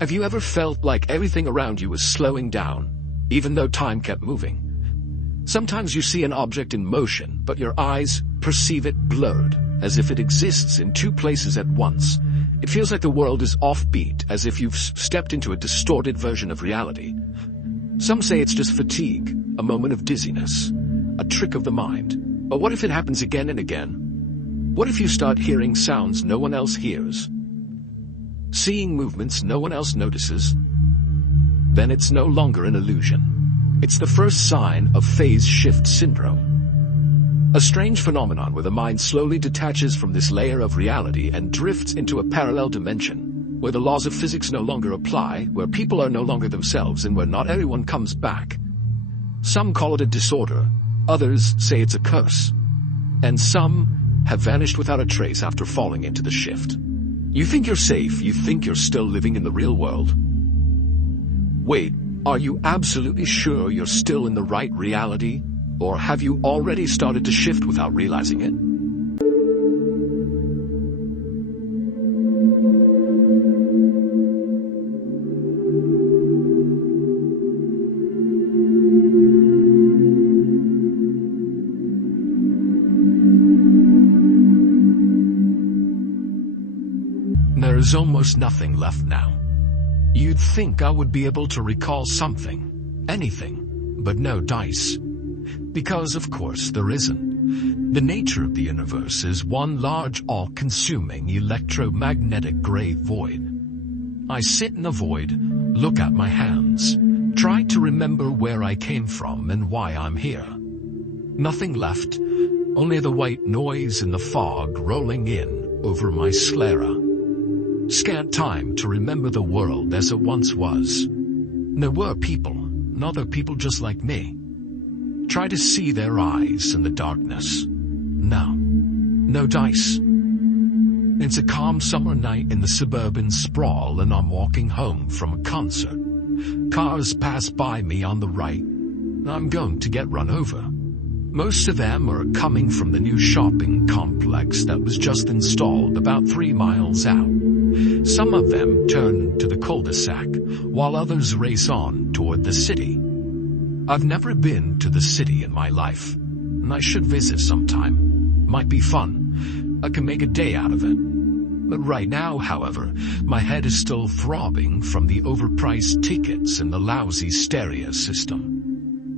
Have you ever felt like everything around you was slowing down, even though time kept moving? Sometimes you see an object in motion, but your eyes perceive it blurred, as if it exists in two places at once. It feels like the world is offbeat, as if you've stepped into a distorted version of reality. Some say it's just fatigue, a moment of dizziness, a trick of the mind. But what if it happens again and again? What if you start hearing sounds no one else hears? Seeing movements no one else notices? Then it's no longer an illusion. It's the first sign of phase shift syndrome. A strange phenomenon where the mind slowly detaches from this layer of reality and drifts into a parallel dimension, where the laws of physics no longer apply, where people are no longer themselves, and where not everyone comes back. Some call it a disorder, others say it's a curse, and some have vanished without a trace after falling into the shift. You think you're safe, you think you're still living in the real world. Wait, are you absolutely sure you're still in the right reality? Or have you already started to shift without realizing it? There's almost nothing left now. You'd think I would be able to recall something, anything, but no dice. Because of course there isn't. The nature of the universe is one large all-consuming electromagnetic gray void. I sit in the void, look at my hands, try to remember where I came from and why I'm here. Nothing left, only the white noise and the fog rolling in over my sclera. Scant time to remember the world as it once was. There were people, and other people just like me. Try to see their eyes in the darkness. No dice. It's a calm summer night in the suburban sprawl, and I'm walking home from a concert. Cars pass by me on the right. I'm going to get run over. Most of them are coming from the new shopping complex that was just installed about 3 miles out. Some of them turn to the cul-de-sac, while others race on toward the city. I've never been to the city in my life, and I should visit sometime. Might be fun. I can make a day out of it. But right now, however, my head is still throbbing from the overpriced tickets and the lousy stereo system.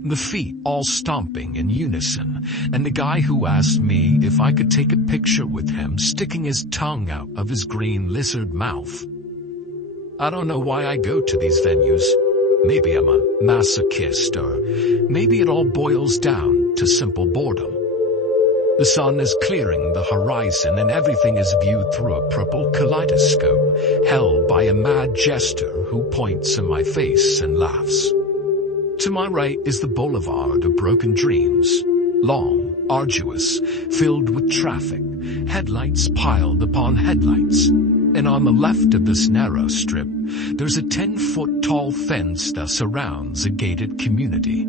The feet all stomping in unison, and the guy who asked me if I could take a picture with him sticking his tongue out of his green lizard mouth. I don't know why I go to these venues. Maybe I'm a masochist, or maybe it all boils down to simple boredom. The sun is clearing the horizon and everything is viewed through a purple kaleidoscope held by a mad jester who points in my face and laughs. To my right is the boulevard of broken dreams, long, arduous, filled with traffic, headlights piled upon headlights. And on the left of this narrow strip, there's a 10-foot-tall fence that surrounds a gated community.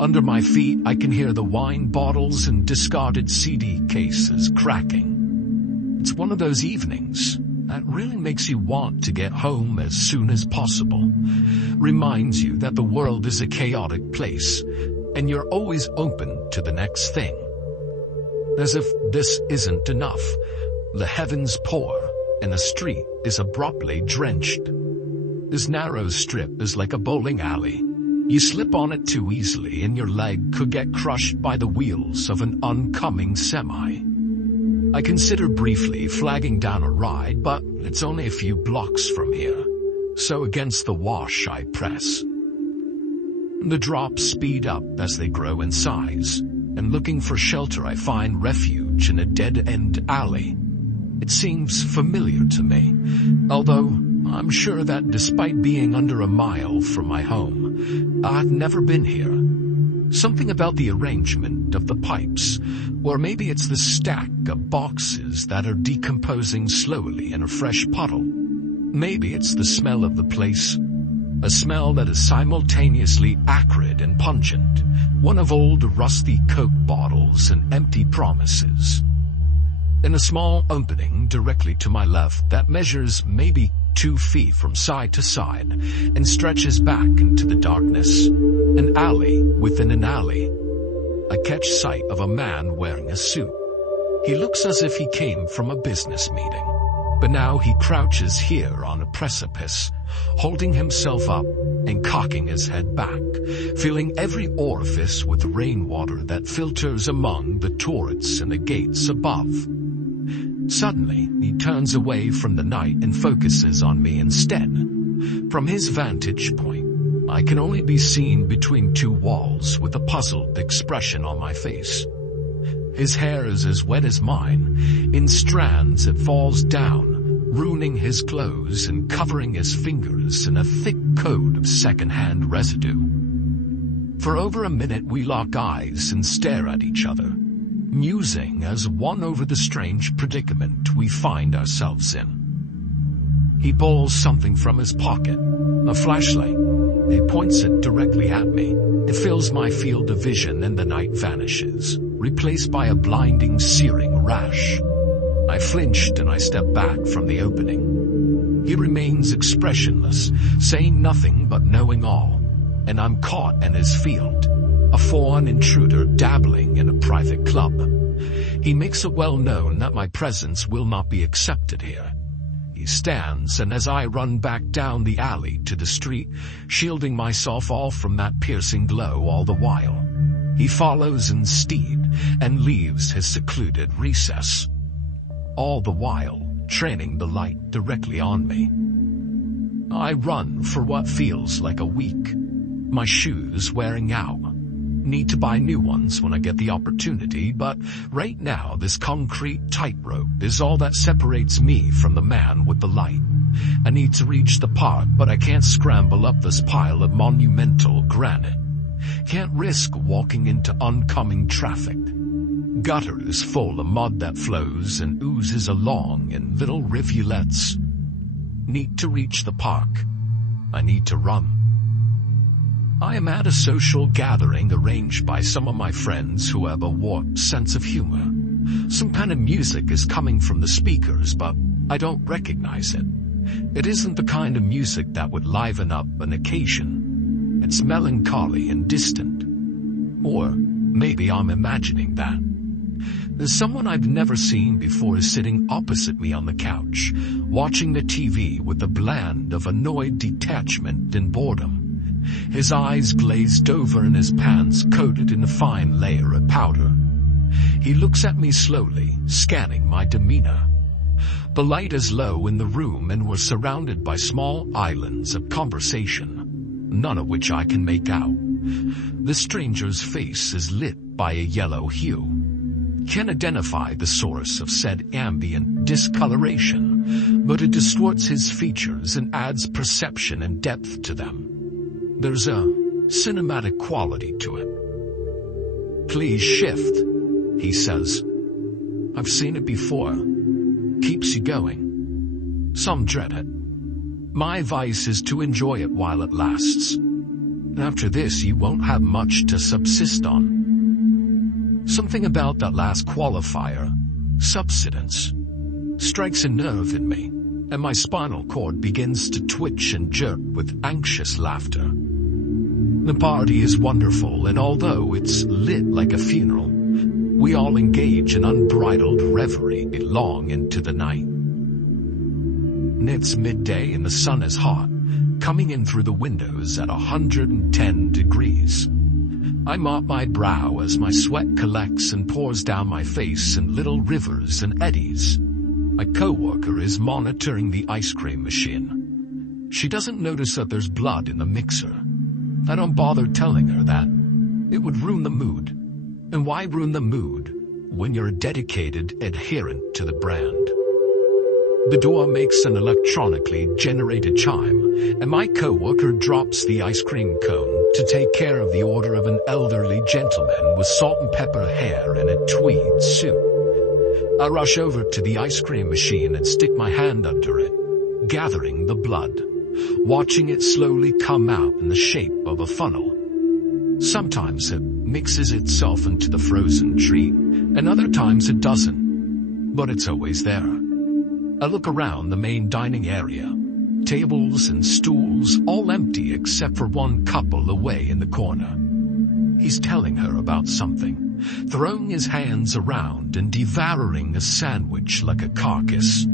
Under my feet, I can hear the wine bottles and discarded CD cases cracking. It's one of those evenings that really makes you want to get home as soon as possible. Reminds you that the world is a chaotic place, and you're always open to the next thing. As if this isn't enough, the heavens pour, and the street is abruptly drenched. This narrow strip is like a bowling alley. You slip on it too easily, and your leg could get crushed by the wheels of an oncoming semi. I consider briefly flagging down a ride, but it's only a few blocks from here. So against the wash I press. The drops speed up as they grow in size, and looking for shelter I find refuge in a dead-end alley. It seems familiar to me, although I'm sure that despite being under a mile from my home, I've never been here. Something about the arrangement of the pipes, or maybe it's the stack of boxes that are decomposing slowly in a fresh puddle. Maybe it's the smell of the place, a smell that is simultaneously acrid and pungent, one of old rusty Coke bottles and empty promises. In a small opening directly to my left that measures maybe 2 feet from side to side and stretches back into the darkness. An alley within an alley. I catch sight of a man wearing a suit. He looks as if he came from a business meeting, but now he crouches here on a precipice, holding himself up and cocking his head back, filling every orifice with rainwater that filters among the turrets and the gates above. Suddenly, he turns away from the night and focuses on me instead. From his vantage point, I can only be seen between 2 walls with a puzzled expression on my face. His hair is as wet as mine. In strands it falls down, ruining his clothes and covering his fingers in a thick coat of second-hand residue. For over a minute we lock eyes and stare at each other, musing as one over the strange predicament we find ourselves in. He pulls something from his pocket, a flashlight. He points it directly at me. It fills my field of vision and the night vanishes, replaced by a blinding, searing rash. I flinched and I stepped back from the opening. He remains expressionless, saying nothing but knowing all, and I'm caught in his field, a foreign intruder dabbling in a private club. He makes it well known that my presence will not be accepted here. He stands, and as I run back down the alley to the street, shielding myself all from that piercing glow all the while, he follows instead and leaves his secluded recess, all the while training the light directly on me. I run for what feels like a week, my shoes wearing out. Need to buy new ones when I get the opportunity, but right now this concrete tightrope is all that separates me from the man with the light. I need to reach the park, but I can't scramble up this pile of monumental granite. Can't risk walking into oncoming traffic. Gutters full of mud that flows and oozes along in little rivulets. Need to reach the park. I need to run. I am at a social gathering arranged by some of my friends who have a warped sense of humor. Some kind of music is coming from the speakers, but I don't recognize it. It isn't the kind of music that would liven up an occasion. It's melancholy and distant. Or maybe I'm imagining that. There's someone I've never seen before sitting opposite me on the couch, watching the TV with a blend of annoyed detachment and boredom. His eyes glazed over and his pants coated in a fine layer of powder. He looks at me slowly, scanning my demeanor. The light is low in the room and we're surrounded by small islands of conversation, none of which I can make out. The stranger's face is lit by a yellow hue. Can't identify the source of said ambient discoloration, but it distorts his features and adds perception and depth to them. There's a cinematic quality to it. Please shift, he says. I've seen it before. Keeps you going. Some dread it. My advice is to enjoy it while it lasts. After this, you won't have much to subsist on. Something about that last qualifier, subsistence, strikes a nerve in me, and my spinal cord begins to twitch and jerk with anxious laughter. The party is wonderful, and although it's lit like a funeral, we all engage in unbridled reverie long into the night. It's midday and the sun is hot, coming in through the windows at 110 degrees. I mop my brow as my sweat collects and pours down my face in little rivers and eddies. My coworker is monitoring the ice cream machine. She doesn't notice that there's blood in the mixer. I don't bother telling her that. It would ruin the mood. And why ruin the mood when you're a dedicated adherent to the brand? The door makes an electronically generated chime, and my coworker drops the ice cream cone to take care of the order of an elderly gentleman with salt and pepper hair and a tweed suit. I rush over to the ice cream machine and stick my hand under it, gathering the blood, watching it slowly come out in the shape of a funnel. Sometimes it mixes itself into the frozen treat, and other times it doesn't, but it's always there. I look around the main dining area. Tables and stools, all empty except for one couple away in the corner. He's telling her about something, throwing his hands around and devouring a sandwich like a carcass.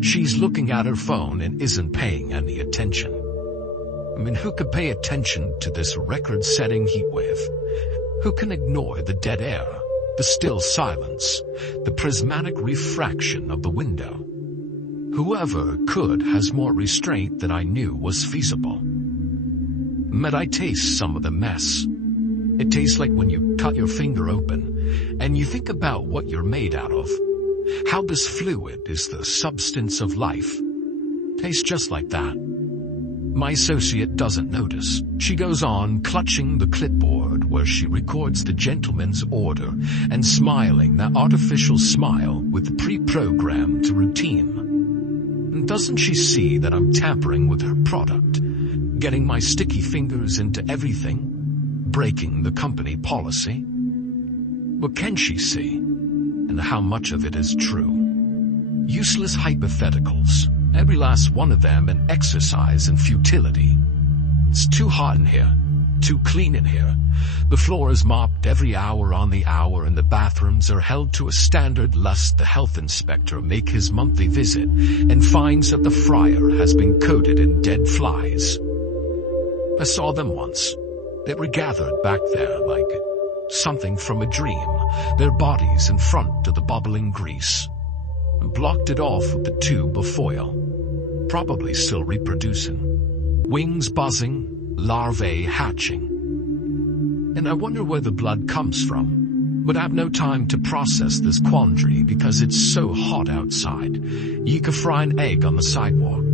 She's looking at her phone and isn't paying any attention. I mean, who could pay attention to this record-setting heatwave? Who can ignore the dead air, the still silence, the prismatic refraction of the window? Whoever could has more restraint than I knew was feasible. But I taste some of the mess. It tastes like when you cut your finger open and you think about what you're made out of. How this fluid is the substance of life. Tastes just like that. My associate doesn't notice. She goes on clutching the clipboard where she records the gentleman's order and smiling that artificial smile with the pre-programmed routine. And doesn't she see that I'm tampering with her product, getting my sticky fingers into everything, breaking the company policy? What can she see? And how much of it is true? Useless hypotheticals, every last one of them an exercise in futility. It's too hot in here, too clean in here. The floor is mopped every hour on the hour and the bathrooms are held to a standard lest the health inspector make his monthly visit and finds that the fryer has been coated in dead flies. I saw them once. They were gathered back there like something from a dream, their bodies in front of the bubbling grease. And blocked it off with the tube of foil. Probably still reproducing. Wings buzzing, larvae hatching. And I wonder where the blood comes from. But I have no time to process this quandary because it's so hot outside. You could fry an egg on the sidewalk.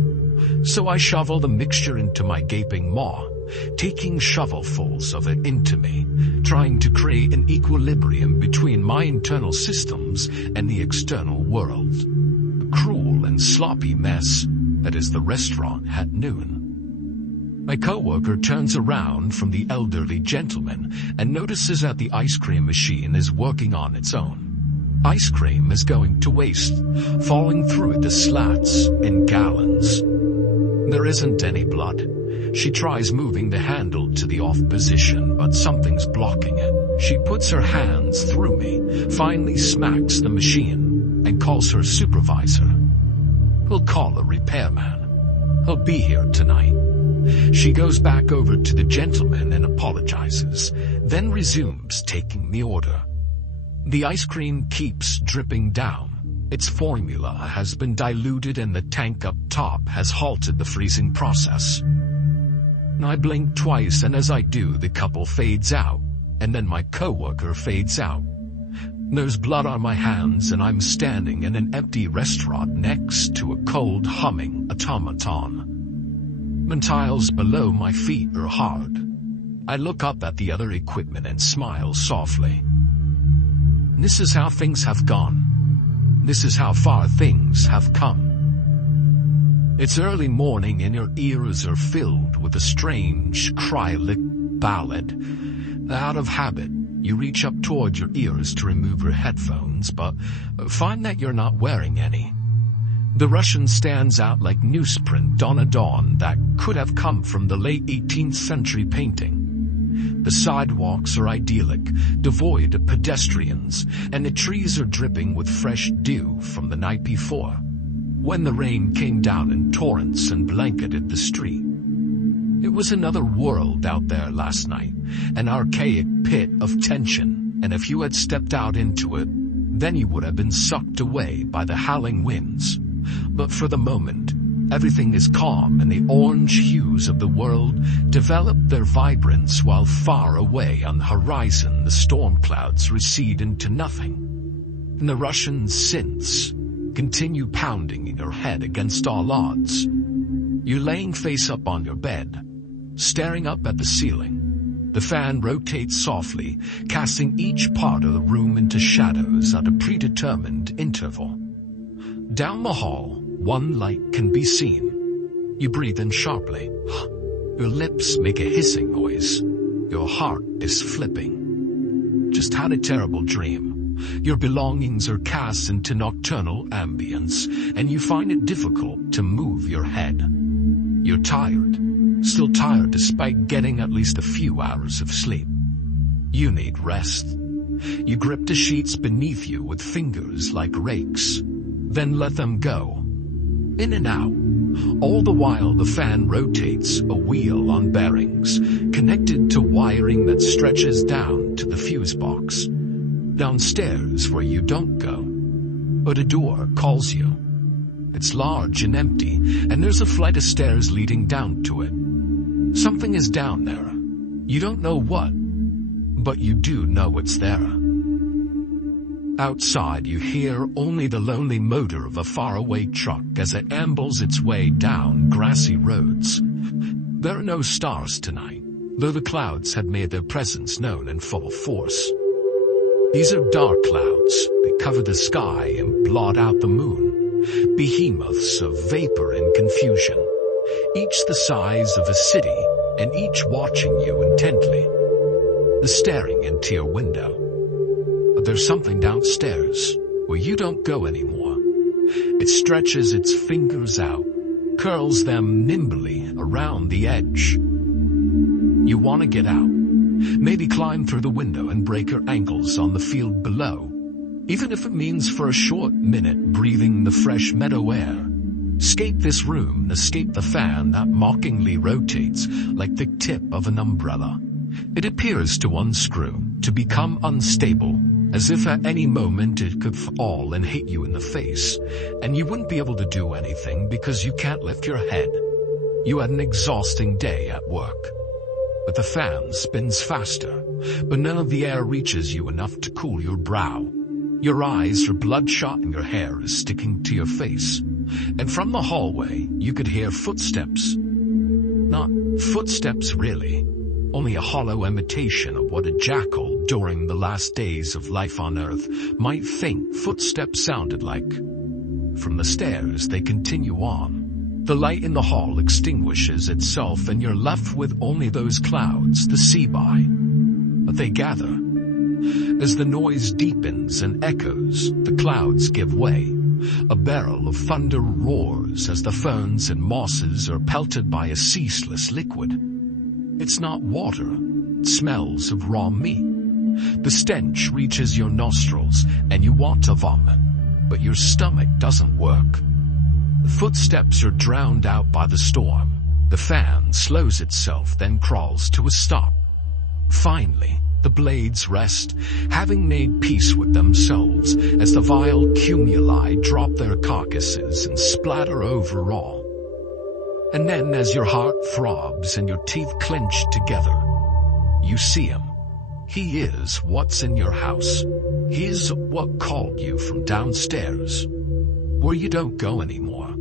So I shovel the mixture into my gaping maw, taking shovelfuls of it into me, trying to create an equilibrium between my internal systems and the external world. A cruel and sloppy mess that is the restaurant at noon. My coworker turns around from the elderly gentleman and notices that the ice cream machine is working on its own. Ice cream is going to waste, falling through the slats in gallons. There isn't any blood. She tries moving the handle to the off position, but something's blocking it. She puts her hands through me, finally smacks the machine, and calls her supervisor. He'll call a repairman. He'll be here tonight. She goes back over to the gentleman and apologizes, then resumes taking the order. The ice cream keeps dripping down. Its formula has been diluted and the tank up top has halted the freezing process. I blink twice, and as I do, the couple fades out, and then my coworker fades out. There's blood on my hands, and I'm standing in an empty restaurant next to a cold, humming automaton. The tiles below my feet are hard. I look up at the other equipment and smile softly. This is how things have gone. This is how far things have come. It's early morning and your ears are filled with a strange, cry-lick ballad. Out of habit, you reach up toward your ears to remove your headphones, but find that you're not wearing any. The Russian stands out like newsprint on a dawn that could have come from the late 18th century painting. The sidewalks are idyllic, devoid of pedestrians, and the trees are dripping with fresh dew from the night before, when the rain came down in torrents and blanketed the street. It was another world out there last night, an archaic pit of tension, and if you had stepped out into it, then you would have been sucked away by the howling winds. But for the moment, everything is calm and the orange hues of the world develop their vibrance while far away on the horizon the storm clouds recede into nothing. And the Russian synths continue pounding in your head against all odds. You're laying face up on your bed, staring up at the ceiling. The fan rotates softly, casting each part of the room into shadows at a predetermined interval. Down the hall, one light can be seen. You breathe in sharply. Your lips make a hissing noise. Your heart is flipping. Just had a terrible dream. Your belongings are cast into nocturnal ambience, and you find it difficult to move your head. You're tired. Still tired despite getting at least a few hours of sleep. You need rest. You grip the sheets beneath you with fingers like rakes, then let them go. In and out. All the while the fan rotates a wheel on bearings, connected to wiring that stretches down to the fuse box. Downstairs where you don't go. But a door calls you. It's large and empty, and there's a flight of stairs leading down to it. Something is down there. You don't know what, but you do know it's there. Outside you hear only the lonely motor of a faraway truck as it ambles its way down grassy roads. There are no stars tonight, though the clouds had made their presence known in full force. These are dark clouds. They cover the sky and blot out the moon. Behemoths of vapor and confusion, each the size of a city and each watching you intently. They're staring into your window. But there's something downstairs where you don't go anymore. It stretches its fingers out, curls them nimbly around the edge. You want to get out, maybe climb through the window and break your ankles on the field below, even if it means for a short minute breathing the fresh meadow air. Escape this room, escape the fan that mockingly rotates like the tip of an umbrella. It appears to unscrew, to become unstable, as if at any moment it could fall and hit you in the face, and you wouldn't be able to do anything because you can't lift your head. You had an exhausting day at work. But the fan spins faster, but none of the air reaches you enough to cool your brow. Your eyes are bloodshot and your hair is sticking to your face. And from the hallway, you could hear footsteps. Not footsteps really, only a hollow imitation of what a jackal during the last days of life on Earth might think footsteps sounded like. From the stairs, they continue on. The light in the hall extinguishes itself and you're left with only those clouds to see by. But they gather. As the noise deepens and echoes, the clouds give way. A barrel of thunder roars as the ferns and mosses are pelted by a ceaseless liquid. It's not water. It smells of raw meat. The stench reaches your nostrils and you want to vomit, but your stomach doesn't work. The footsteps are drowned out by the storm. The fan slows itself, then crawls to a stop. Finally, the blades rest, having made peace with themselves as the vile cumuli drop their carcasses and splatter over all. And then as your heart throbs and your teeth clench together, you see him. He is what's in your house. He's what called you from downstairs, where you don't go anymore.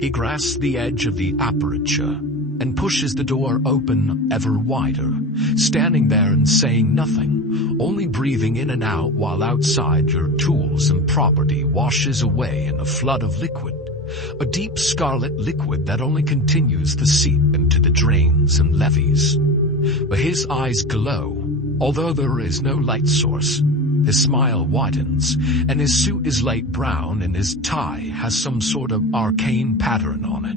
He grasps the edge of the aperture and pushes the door open ever wider, standing there and saying nothing, only breathing in and out while outside your tools and property washes away in a flood of liquid, a deep scarlet liquid that only continues to seep into the drains and levees. But his eyes glow, although there is no light source. His smile widens, and his suit is light brown and his tie has some sort of arcane pattern on it.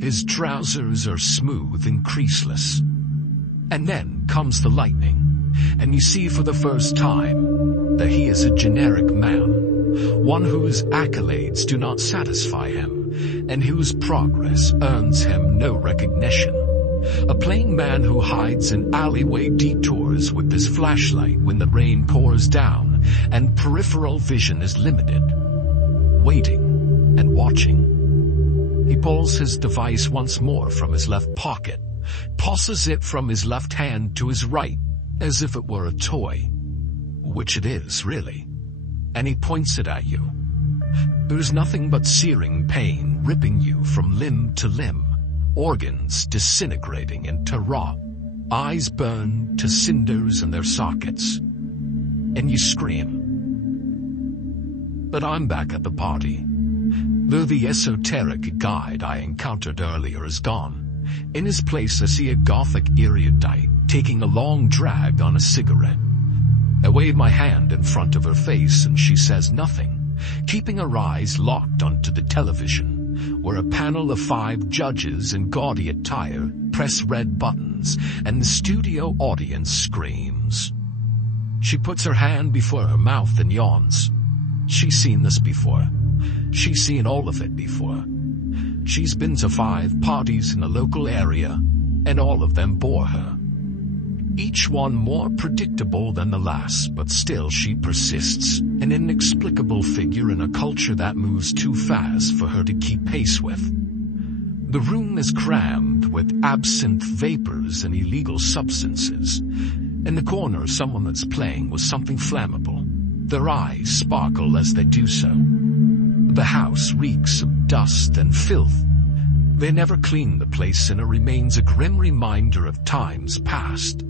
His trousers are smooth and creaseless. And then comes the lightning, and you see for the first time that he is a generic man, one whose accolades do not satisfy him, and whose progress earns him no recognition. A plain man who hides in alleyway detours with his flashlight when the rain pours down and peripheral vision is limited, waiting and watching. He pulls his device once more from his left pocket, tosses it from his left hand to his right as if it were a toy, which it is really, and he points it at you. There's nothing but searing pain ripping you from limb to limb, organs disintegrating into rot, eyes burned to cinders in their sockets, and you scream. But I'm back at the party. Though the esoteric guide I encountered earlier is gone, in his place I see a gothic erudite taking a long drag on a cigarette. I wave my hand in front of her face and she says nothing, keeping her eyes locked onto the television, where a panel of 5 judges in gaudy attire press red buttons and the studio audience screams. She puts her hand before her mouth and yawns. She's seen this before. She's seen all of it before. She's been to 5 parties in the local area, and all of them bore her. Each one more predictable than the last, but still she persists, an inexplicable figure in a culture that moves too fast for her to keep pace with. The room is crammed with absinthe vapors and illegal substances. In the corner, someone that's playing with something flammable. Their eyes sparkle as they do so. The house reeks of dust and filth. They never clean the place, and it remains a grim reminder of times past.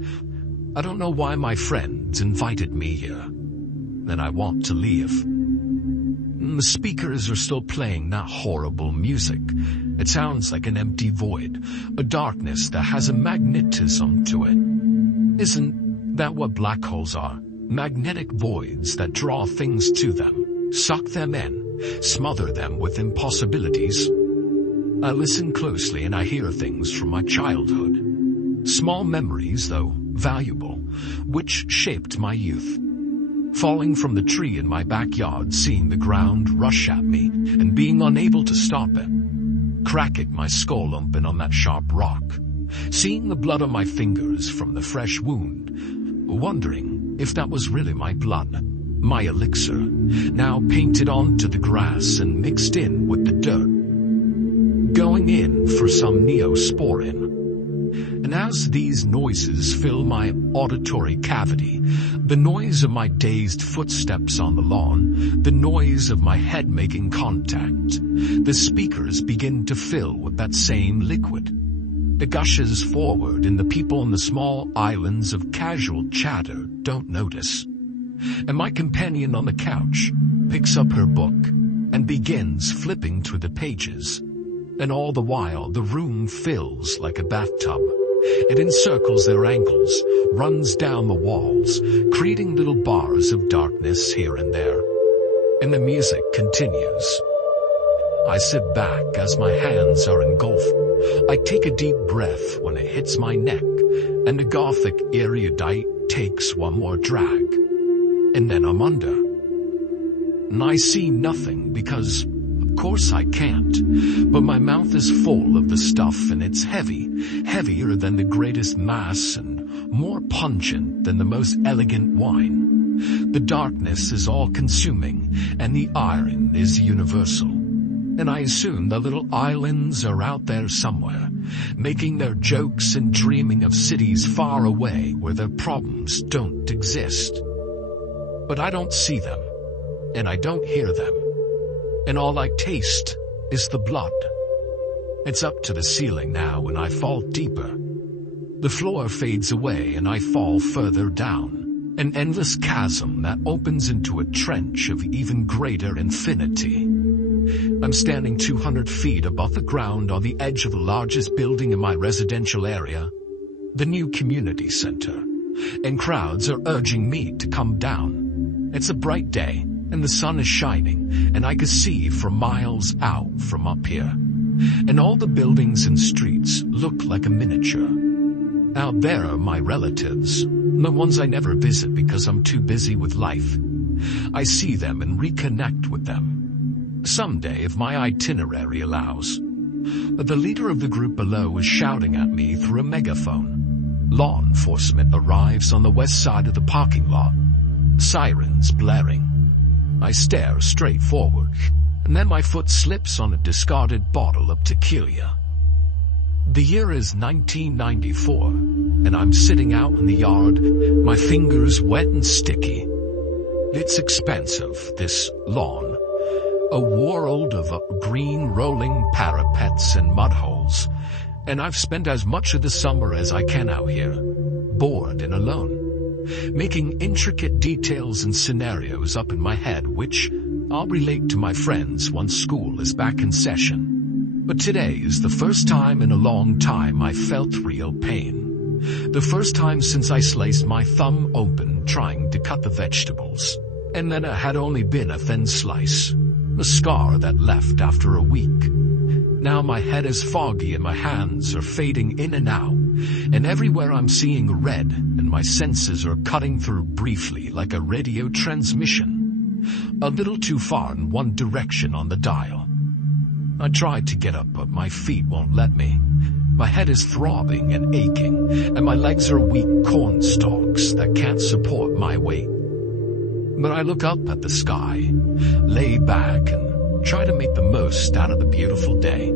I don't know why my friends invited me here. Then I want to leave. The speakers are still playing that horrible music. It sounds like an empty void, a darkness that has a magnetism to it. Isn't that what black holes are? Magnetic voids that draw things to them, suck them in, smother them with impossibilities. I listen closely and I hear things from my childhood. Small memories, though valuable, which shaped my youth. Falling from the tree in my backyard, seeing the ground rush at me, and being unable to stop it. Cracking my skull open on that sharp rock. Seeing the blood on my fingers from the fresh wound. Wondering if that was really my blood, my elixir, now painted onto the grass and mixed in with the dirt. Going in for some neosporin. And as these noises fill my auditory cavity, the noise of my dazed footsteps on the lawn, the noise of my head making contact, the speakers begin to fill with that same liquid. It gushes forward, and the people on the small islands of casual chatter don't notice. And my companion on the couch picks up her book and begins flipping through the pages. And all the while, the room fills like a bathtub. It encircles their ankles, runs down the walls, creating little bars of darkness here and there. And the music continues. I sit back as my hands are engulfed. I take a deep breath when it hits my neck, and the gothic erudite takes one more drag. And then I'm under. And I see nothing because, of course I can't, but my mouth is full of the stuff, and it's heavy, heavier than the greatest mass and more pungent than the most elegant wine. The darkness is all-consuming, and the iron is universal. And I assume the little islands are out there somewhere, making their jokes and dreaming of cities far away where their problems don't exist. But I don't see them, and I don't hear them. And all I taste is the blood. It's up to the ceiling now, and I fall deeper. The floor fades away, and I fall further down, an endless chasm that opens into a trench of even greater infinity. I'm standing 200 feet above the ground on the edge of the largest building in my residential area, the new community center, and crowds are urging me to come down. It's a bright day, and the sun is shining, and I can see for miles out from up here. And all the buildings and streets look like a miniature. Out there are my relatives, the ones I never visit because I'm too busy with life. I see them and reconnect with them. Someday, if my itinerary allows. But the leader of the group below is shouting at me through a megaphone. Law enforcement arrives on the west side of the parking lot. Sirens blaring. I stare straight forward, and then my foot slips on a discarded bottle of tequila. The year is 1994, and I'm sitting out in the yard, my fingers wet and sticky. It's expensive, this lawn. A world of green rolling parapets and mud holes, and I've spent as much of the summer as I can out here, bored and alone, making intricate details and scenarios up in my head which I'll relate to my friends once school is back in session. But today is the first time in a long time I felt real pain. The first time since I sliced my thumb open trying to cut the vegetables, and then it had only been a thin slice. The scar that left after a week. Now my head is foggy and my hands are fading in and out, and everywhere I'm seeing red, and my senses are cutting through briefly like a radio transmission. A little too far in one direction on the dial. I tried to get up, but my feet won't let me. My head is throbbing and aching, and my legs are weak corn stalks that can't support my weight. But I look up at the sky, lay back, and try to make the most out of the beautiful day.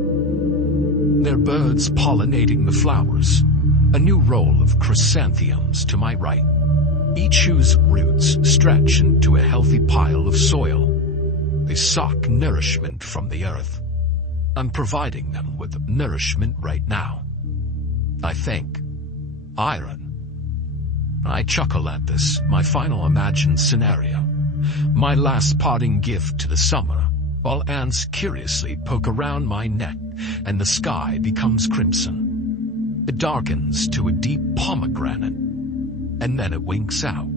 There are birds pollinating the flowers, a new row of chrysanthemums to my right, each whose roots stretch into a healthy pile of soil. They suck nourishment from the earth. I'm providing them with nourishment right now. I think. Iron. I chuckle at this, my final imagined scenario. My last parting gift to the summer, while ants curiously poke around my neck and the sky becomes crimson. It darkens to a deep pomegranate, and then it winks out.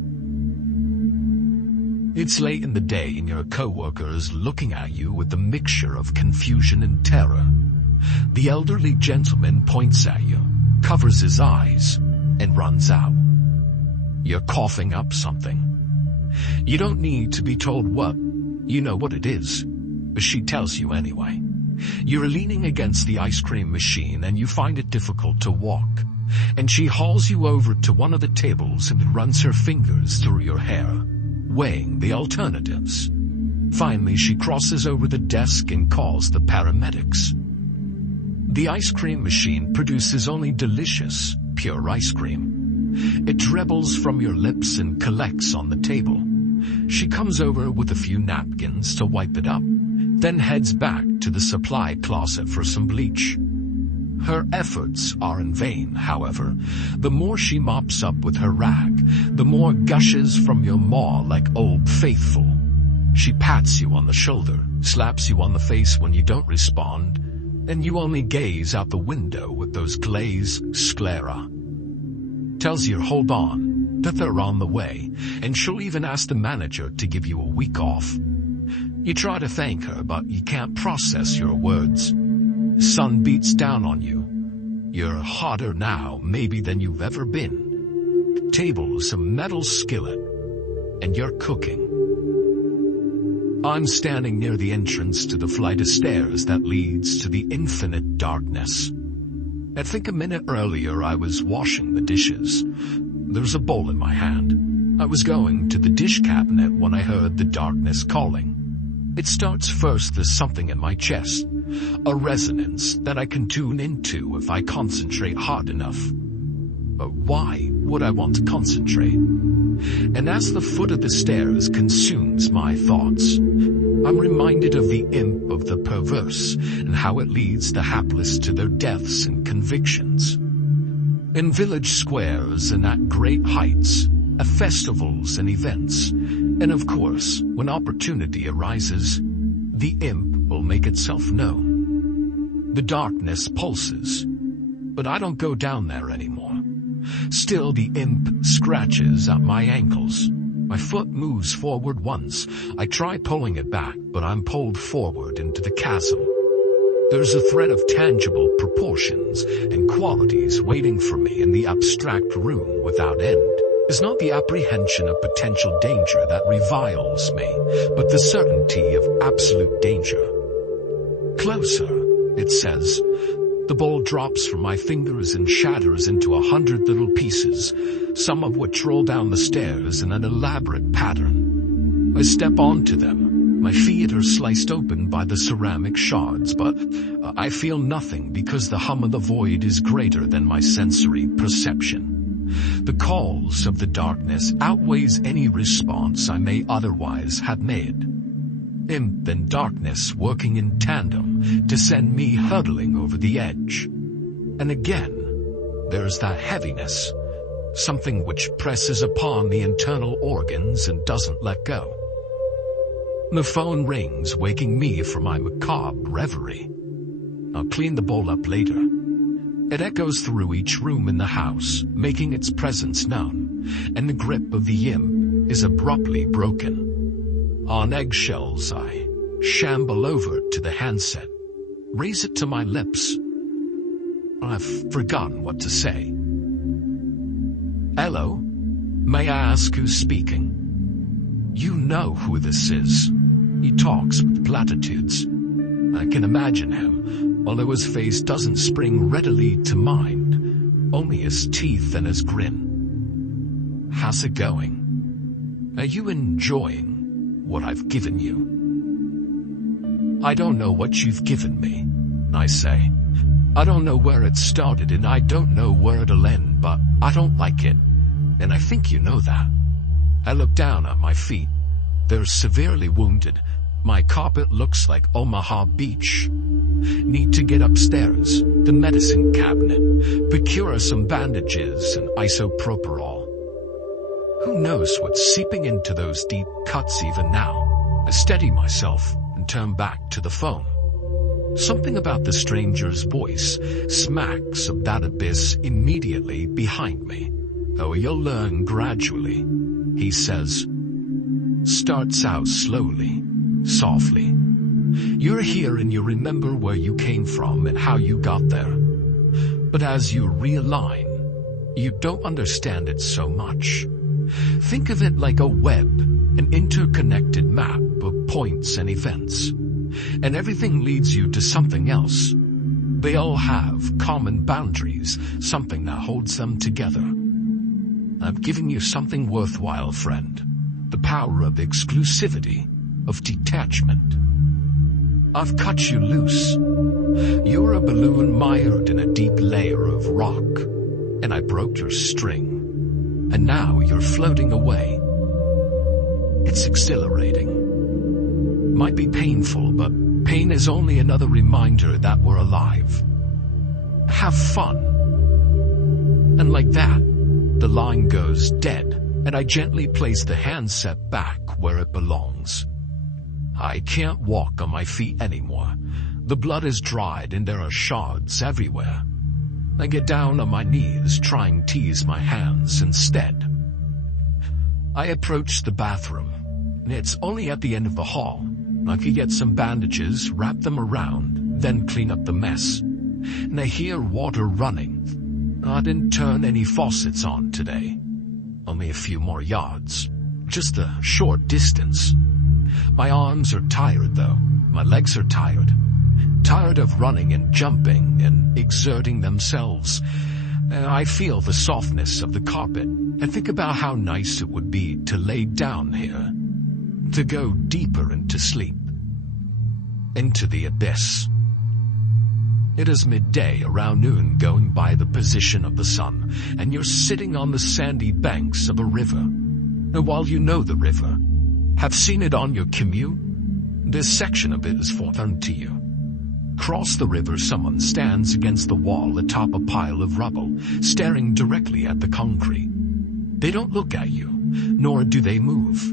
It's late in the day and your coworker is looking at you with a mixture of confusion and terror. The elderly gentleman points at you, covers his eyes, and runs out. You're coughing up something. You don't need to be told what. You know what it is. But she tells you anyway. You're leaning against the ice cream machine and you find it difficult to walk. And she hauls you over to one of the tables and runs her fingers through your hair, weighing the alternatives. Finally, she crosses over the desk and calls the paramedics. The ice cream machine produces only delicious, pure ice cream. It dribbles from your lips and collects on the table. She comes over with a few napkins to wipe it up, then heads back to the supply closet for some bleach. Her efforts are in vain, however. The more she mops up with her rag, the more gushes from your maw like Old Faithful. She pats you on the shoulder, slaps you on the face when you don't respond, and you only gaze out the window with those glazed sclera. Tells you hold on, that they're on the way, and she'll even ask the manager to give you a week off. You try to thank her, but you can't process your words. Sun beats down on you. You're hotter now, maybe, than you've ever been. Table's a metal skillet, and you're cooking. I'm standing near the entrance to the flight of stairs that leads to the infinite darkness. I think a minute earlier I was washing the dishes. There's a bowl in my hand. I was going to the dish cabinet when I heard the darkness calling. It starts first as something in my chest, a resonance that I can tune into if I concentrate hard enough. But why would I want to concentrate? And as the foot of the stairs consumes my thoughts, I'm reminded of the imp of the perverse and how it leads the hapless to their deaths and convictions. In village squares and at great heights, at festivals and events, and of course, when opportunity arises, the imp will make itself known. The darkness pulses, but I don't go down there anymore. Still, the imp scratches at my ankles. My foot moves forward once. I try pulling it back, but I'm pulled forward into the chasm. There's a thread of tangible proportions and qualities waiting for me in the abstract room without end. It's not the apprehension of potential danger that reviles me, but the certainty of absolute danger. Closer, it says. The bowl drops from my fingers and shatters into 100 little pieces, some of which roll down the stairs in an elaborate pattern. I step onto them. My feet are sliced open by the ceramic shards, but I feel nothing because the hum of the void is greater than my sensory perception. The calls of the darkness outweighs any response I may otherwise have made. Imp and darkness working in tandem to send me hurtling over the edge. And again, there's that heaviness, something which presses upon the internal organs and doesn't let go. The phone rings, waking me from my macabre reverie. I'll clean the bowl up later. It echoes through each room in the house, making its presence known, and the grip of the imp is abruptly broken. On eggshells, I shamble over to the handset. raise it to my lips. I've forgotten what to say. Hello? May I ask who's speaking? You know who this is. He talks with platitudes. I can imagine him, although his face doesn't spring readily to mind, only his teeth and his grin. How's it going? Are you enjoying what I've given you? I don't know what you've given me, I say. I don't know where it started and I don't know where it'll end, but I don't like it, and I think you know that. I look down at my feet. They're severely wounded. My carpet looks like Omaha Beach. Need to get upstairs, the medicine cabinet, procure some bandages and isopropyl. Who knows what's seeping into those deep cuts even now? I steady myself and turn back to the phone. Something about the stranger's voice smacks of that abyss immediately behind me. Oh, you'll learn gradually, he says. Starts out slowly, softly. You're here and you remember where you came from and how you got there. But as you realign, you don't understand it so much. Think of it like a web, an interconnected map of points and events. And everything leads you to something else. They all have common boundaries, something that holds them together. I've given you something worthwhile, friend. The power of exclusivity, of detachment. I've cut you loose. You're a balloon mired in a deep layer of rock, and I broke your string. And now you're floating away. It's exhilarating. Might be painful, but pain is only another reminder that we're alive. Have fun. And like that, the line goes dead, and I gently place the handset back where it belongs. I can't walk on my feet anymore. The blood is dried and there are shards everywhere. I get down on my knees, trying to ease my hands instead. I approach the bathroom. It's only at the end of the hall. I could get some bandages, wrap them around, then clean up the mess. And I hear water running. I didn't turn any faucets on today. Only a few more yards. Just a short distance. My arms are tired though. My legs are tired. Tired of running and jumping and exerting themselves. I feel the softness of the carpet and think about how nice it would be to lay down here. To go deeper into sleep. Into the abyss. It is midday, around noon, going by the position of the sun, and you're sitting on the sandy banks of a river. And while you know the river, have seen it on your commute, this section of it is foreign to you. Cross the river, someone stands against the wall atop a pile of rubble, staring directly at the concrete. They don't look at you, nor do they move.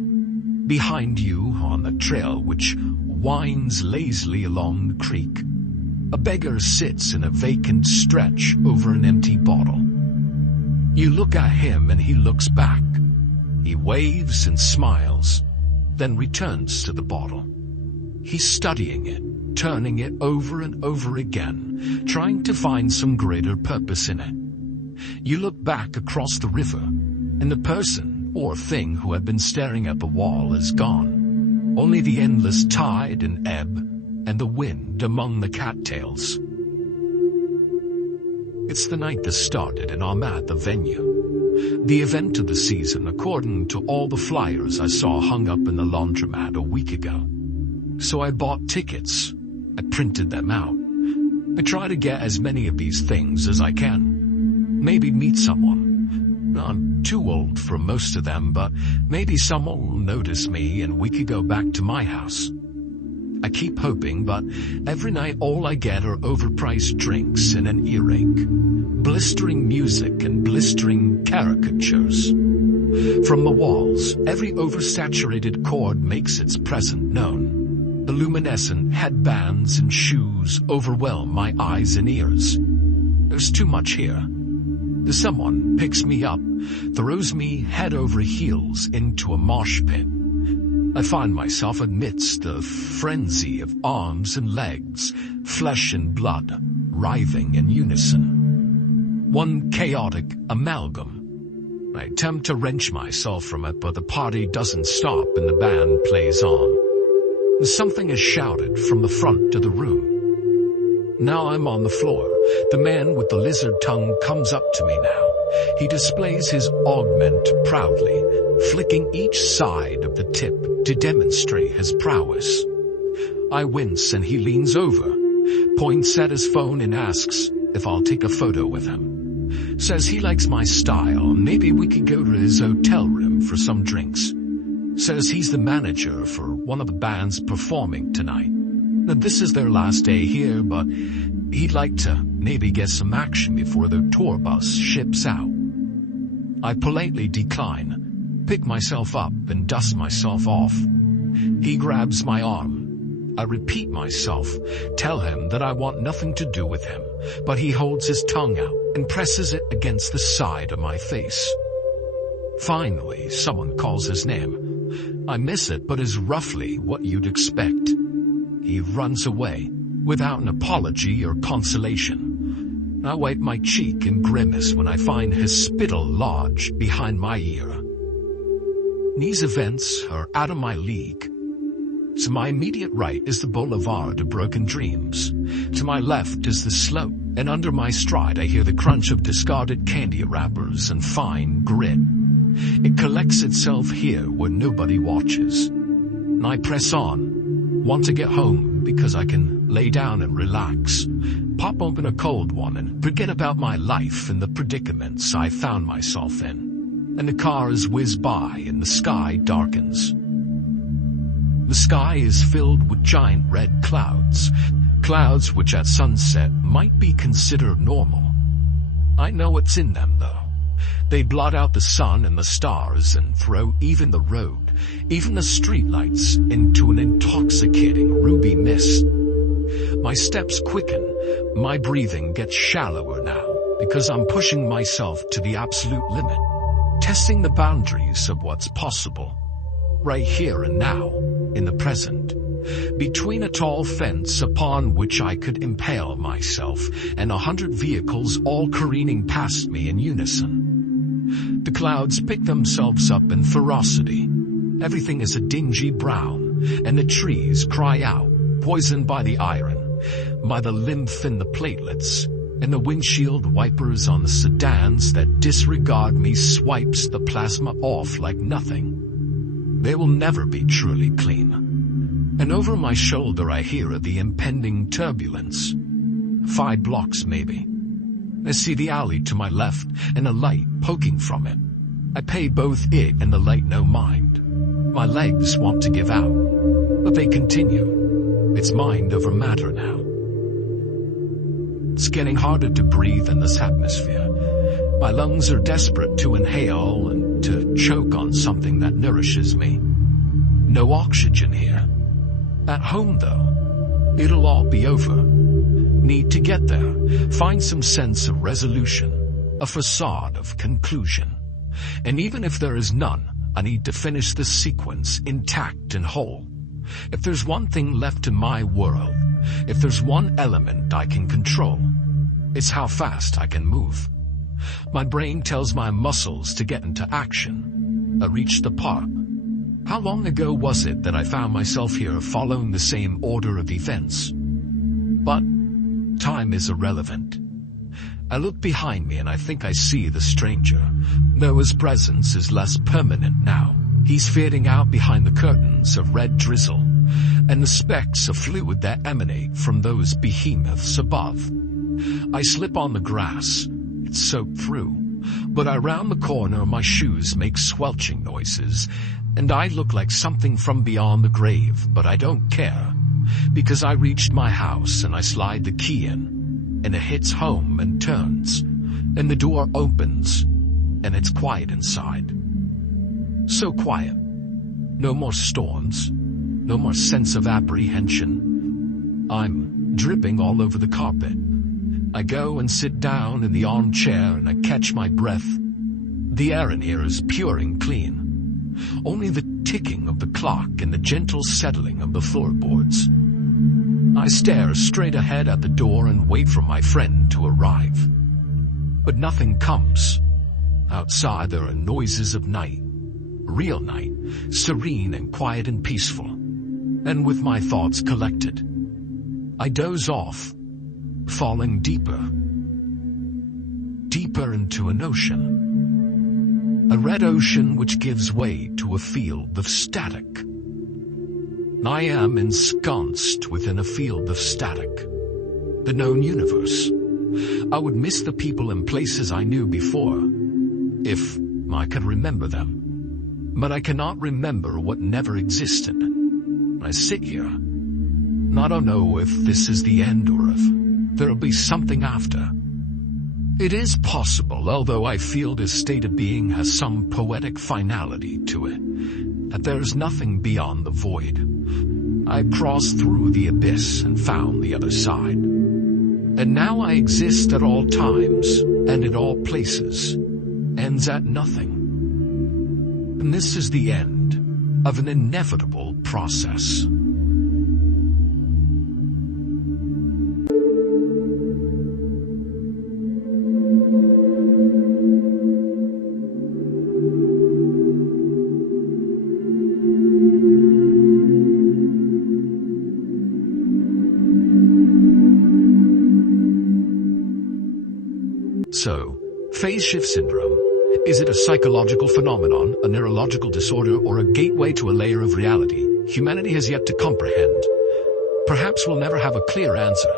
Behind you, on the trail which winds lazily along the creek, a beggar sits in a vacant stretch over an empty bottle. You look at him and he looks back. He waves and smiles, then returns to the bottle. He's studying it, turning it over and over again, trying to find some greater purpose in it. You look back across the river, and the person or thing who had been staring at the wall is gone. Only the endless tide and ebb and the wind among the cattails. It's the night that started and I'm at the venue. The event of the season according to all the flyers I saw hung up in the laundromat a week ago. So I bought tickets. I printed them out. I try to get as many of these things as I can. Maybe meet someone. I'm too old for most of them, but maybe someone will notice me and we could go back to my house. I keep hoping, but every night all I get are overpriced drinks and an earache, blistering music and blistering caricatures. From the walls, every oversaturated chord makes its presence known. The luminescent headbands and shoes overwhelm my eyes and ears. There's too much here. Someone picks me up, throws me head over heels into a mosh pit. I find myself amidst a frenzy of arms and legs, flesh and blood, writhing in unison. One chaotic amalgam. I attempt to wrench myself from it, but the party doesn't stop and the band plays on. Something is shouted from the front of the room. Now I'm on the floor. The man with the lizard tongue comes up to me now. He displays his augment proudly, flicking each side of the tip to demonstrate his prowess. I wince and he leans over, points at his phone and asks if I'll take a photo with him. Says he likes my style, maybe we could go to his hotel room for some drinks. Says he's the manager for one of the bands performing tonight. Now, this is their last day here, but he'd like to maybe get some action before their tour bus ships out. I politely decline, pick myself up and dust myself off. He grabs my arm. I repeat myself, tell him that I want nothing to do with him, but he holds his tongue out and presses it against the side of my face. Finally, someone calls his name. I miss it, but is roughly what you'd expect. He runs away, without an apology or consolation. I wipe my cheek and grimace when I find his spittle lodge behind my ear. These events are out of my league. To my immediate right is the boulevard of broken dreams. To my left is the slope, and under my stride I hear the crunch of discarded candy wrappers and fine grit. It collects itself here where nobody watches. And I press on, want to get home because I can lay down and relax, pop open a cold one and forget about my life and the predicaments I found myself in. And the cars whiz by and the sky darkens. The sky is filled with giant red clouds, clouds which at sunset might be considered normal. I know what's in them though. They blot out the sun and the stars and throw even the road, even the streetlights, into an intoxicating ruby mist. My steps quicken, my breathing gets shallower now because I'm pushing myself to the absolute limit, testing the boundaries of what's possible, right here and now, in the present, between a tall fence upon which I could impale myself and 100 vehicles all careening past me in unison. The clouds pick themselves up in ferocity. Everything is a dingy brown, and the trees cry out, poisoned by the iron, by the lymph in the platelets, and the windshield wipers on the sedans that disregard me swipes the plasma off like nothing. They will never be truly clean. And over my shoulder I hear the impending turbulence. 5 blocks maybe. I see the alley to my left and a light poking from it. I pay both it and the light no mind. My legs want to give out, but they continue. It's mind over matter now. It's getting harder to breathe in this atmosphere. My lungs are desperate to inhale and to choke on something that nourishes me. No oxygen here. At home, though, it'll all be over. Need to get there, find some sense of resolution, a facade of conclusion. And even if there is none, I need to finish this sequence intact and whole. If there's one thing left in my world, if there's one element I can control, it's how fast I can move. My brain tells my muscles to get into action. I reach the park. How long ago was it that I found myself here following the same order of events? But time is irrelevant. I look behind me and I think I see the stranger, though his presence is less permanent now. He's fading out behind the curtains of red drizzle, and the specks of fluid that emanate from those behemoths above. I slip on the grass. It's soaked through, but I round the corner, my shoes make squelching noises, and I look like something from beyond the grave, but I don't care, because I reached my house and I slide the key in, and it hits home and turns, and the door opens, and it's quiet inside. So quiet. No more storms, no more sense of apprehension. I'm dripping all over the carpet. I go and sit down in the armchair and I catch my breath. The air in here is pure and clean. Only the ticking of the clock and the gentle settling of the floorboards. I stare straight ahead at the door and wait for my friend to arrive. But nothing comes. Outside there are noises of night. Real night, serene and quiet and peaceful. And with my thoughts collected, I doze off, falling deeper into an ocean. A red ocean which gives way to a field of static. I am ensconced within a field of static. The known universe. I would miss the people and places I knew before, if I could remember them. But I cannot remember what never existed. I sit here. I don't know if this is the end or if there'll be something after. It is possible, although I feel this state of being has some poetic finality to it, that there's nothing beyond the void. I crossed through the abyss and found the other side. And now I exist at all times and in all places, ends at nothing. And this is the end of an inevitable process. So, phase shift syndrome. Is it a psychological phenomenon, a neurological disorder, or a gateway to a layer of reality humanity has yet to comprehend? Perhaps we'll never have a clear answer.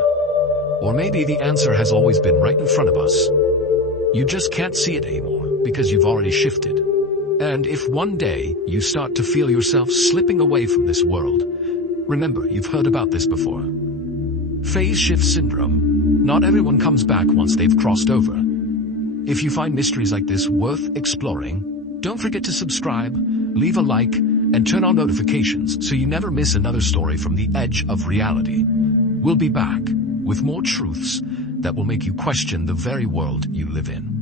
Or maybe the answer has always been right in front of us. You just can't see it anymore because you've already shifted. And if one day you start to feel yourself slipping away from this world, remember, you've heard about this before. Phase shift syndrome. Not everyone comes back once they've crossed over. If you find mysteries like this worth exploring, don't forget to subscribe, leave a like, and turn on notifications so you never miss another story from the edge of reality. We'll be back with more truths that will make you question the very world you live in.